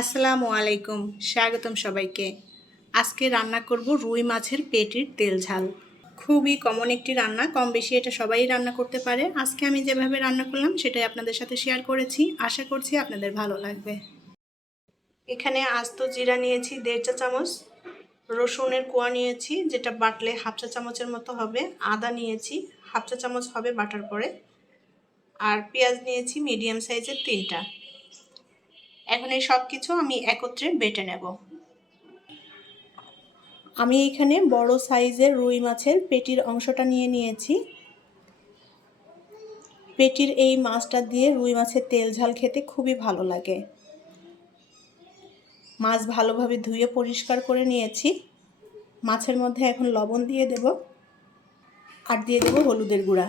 আসসালামু আলাইকুম, স্বাগতম সবাইকে। আজকে রান্না করব রুই মাছের পেটির তেল ঝাল। খুবই কমন একটি রান্না কম বেশি এটা সবাই রান্না করতে পারে। আজকে আমি যেভাবে রান্না করলাম সেটাই আপনাদের সাথে শেয়ার করেছি। আশা করছি আপনাদের ভালো লাগবে। এখানে আস্ত জিরা নিয়েছি, দেড় চা চামচ। রসুনের কোয়া নিয়েছি, যেটা বাটলে হাফ চা চামচের মতো হবে। আদা নিয়েছি, হাফ চা চামচ হবে বাটার পরে। আর পেঁয়াজ নিয়েছি মিডিয়াম সাইজের তিনটা। এখন এই সব কিছু আমি একত্রে বেটে নেব। আমি এখানে বড় সাইজের রুই মাছের পেটির অংশটা নিয়ে নিয়েছি। পেটির এই মাছটা দিয়ে রুই মাছের তেল ঝাল খেতে খুবই ভালো লাগে। মাছ ভালোভাবে ধুয়ে পরিষ্কার করে নিয়েছি। মাছের মধ্যে এখন লবণ দিয়ে দেব আর দিয়ে দেব হলুদের গুঁড়া।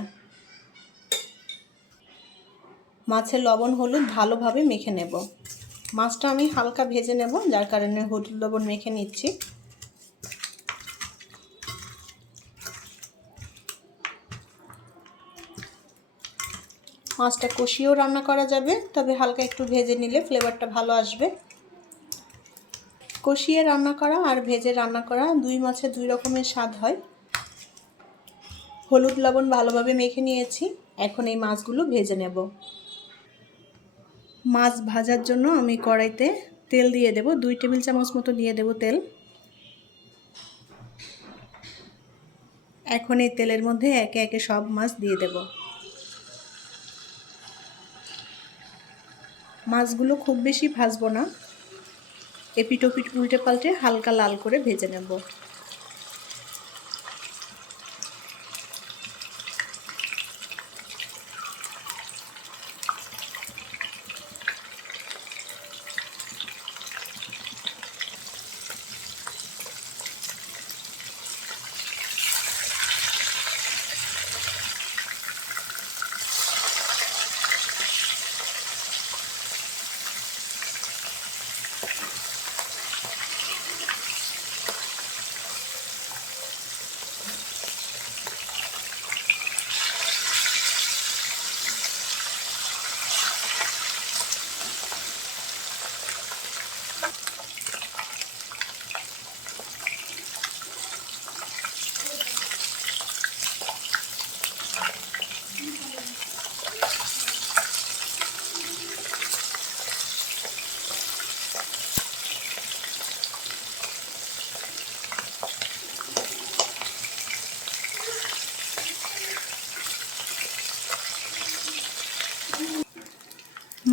মাছের লবণ হলুদ ভালোভাবে মেখে নেব। মাছটা আমি হালকা ভেজে নেব, যার কারণে হলুদ লবণ মেখে নিচ্ছি। মাছটা কষিয়েও রান্না করা যাবে, তবে হালকা একটু ভেজে নিলে ফ্লেভারটা ভালো আসবে। কষিয়ে রান্না করা আর ভেজে রান্না করা দুই মাছে দুই রকমের স্বাদ হয়। হলুদ লবণ ভালোভাবে মেখে নিয়েছি, এখন এই মাছগুলো ভেজে নেব। মাছ ভাজার জন্য আমি কড়াইতে তেল দিয়ে দেব। দুই টেবিল চামচ মতো দিয়ে দেব তেল। এখন এই তেলের মধ্যে একে একে সব মাছ দিয়ে দেব। মাছগুলো খুব বেশি ভাজবো না। এপিটোপিট উল্টে পাল্টে হালকা লাল করে ভেজে নেব।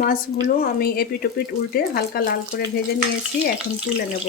মাছগুলো আমি এপিটোপিট উল্টে হালকা লাল করে ভেজে নিয়েছি এখন তুলে নেব।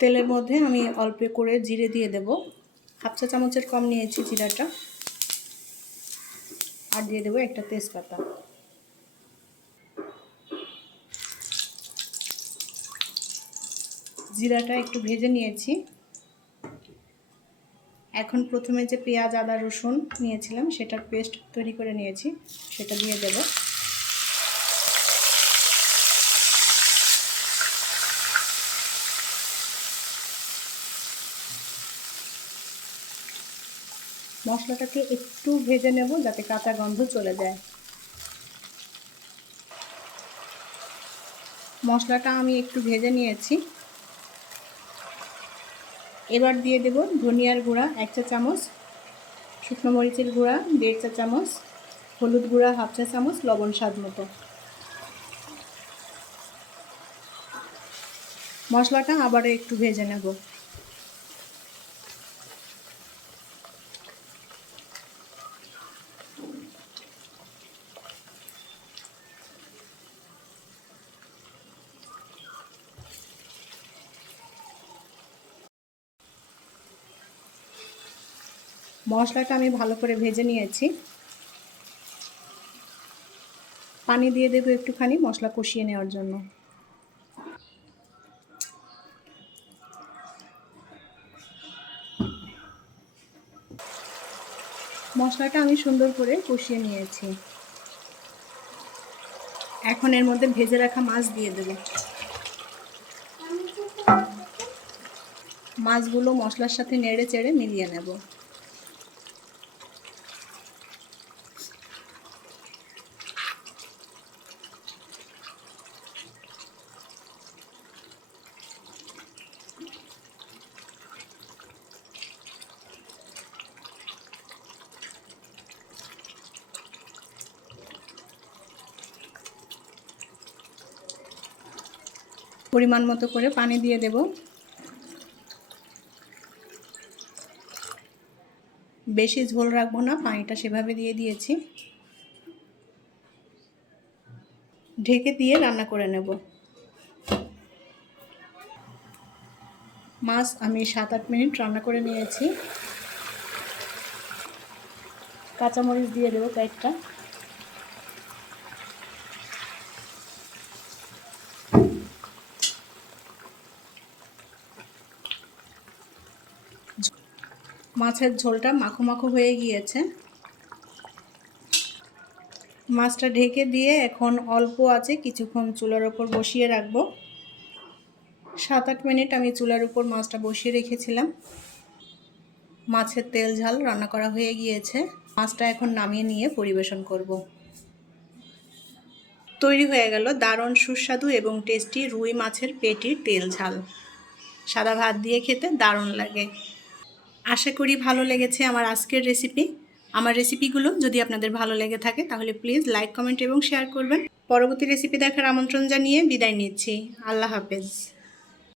তেলের মধ্যে আমি অল্প করে জিরে দিয়ে দেব। হাফ চা চামচের কম নিয়েছি জিরাটা। আর দিয়ে দেবো একটা তেজপাতা। জিরাটা একটু ভেজে নিয়েছি। এখন প্রথমে যে পেঁয়াজ, আদা, রসুন নিয়েছিলাম, সেটার পেস্ট তৈরি করে নিয়েছি, সেটা দিয়ে দেবো। মশলাটাকে একটু ভেজে নেব যাতে কাঁচা গন্ধ চলে যায়। মশলাটা আমি একটু ভেজে নিয়েছি। এবার দিয়ে দেব ধনিয়ার গুঁড়া, এক চা চামচ, শুকনো মরিচের গুঁড়া, দেড় চা চামচ, হলুদ গুঁড়া, হাফ চা চামচ, লবণ স্বাদ মতো। মশলাটা আবারও একটু ভেজে নেব। মশলাটা আমি ভালো করে ভেজে নিয়েছি। পানি দিয়ে দেবো একটুখানি মশলা কষিয়ে নেওয়ার জন্য। মশলাটা আমি সুন্দর করে কষিয়ে নিয়েছি। এখন এর মধ্যে ভেজে রাখা মাছ দিয়ে দেব। মাছগুলো মশলার সাথে নেড়ে চেড়ে মিলিয়ে নেব। পরিমাণ মতো করে পানি দিয়ে দেব। বেশি ঝোল রাখব না, পানিটা সেভাবে দিয়ে দিয়েছি। ঢেকে দিয়ে রান্না করে নেব। মাছ আমি সাত আট মিনিট রান্না করে নিয়েছি। কাঁচামরিচ দিয়ে দেবো কয়েকটা। মাছের ঝোলটা মাখো মাখো হয়ে গিয়েছে। মাছটা ঢেকে দিয়ে এখন অল্প আছে, কিছুক্ষণ চুলার ওপর বসিয়ে রাখব। সাত আট মিনিট আমি চুলার উপর মাছটা বসিয়ে রেখেছিলাম। মাছের তেল ঝাল রান্না করা হয়ে গিয়েছে। মাছটা এখন নামিয়ে নিয়ে পরিবেশন করব। তৈরি হয়ে গেল দারুণ সুস্বাদু এবং টেস্টি রুই মাছের পেটির তেল ঝাল। সাদা ভাত দিয়ে খেতে দারুণ লাগে। আশা করি ভালো লেগেছে আমার আজকের রেসিপি আমার রেসিপিগুলো যদি আপনাদের ভালো লেগে থাকে, তাহলে প্লিজ লাইক কমেন্ট এবং শেয়ার করবেন। পরবর্তী রেসিপি দেখার আমন্ত্রণ জানিয়ে বিদায় নিচ্ছি। আল্লাহ হাফেজ।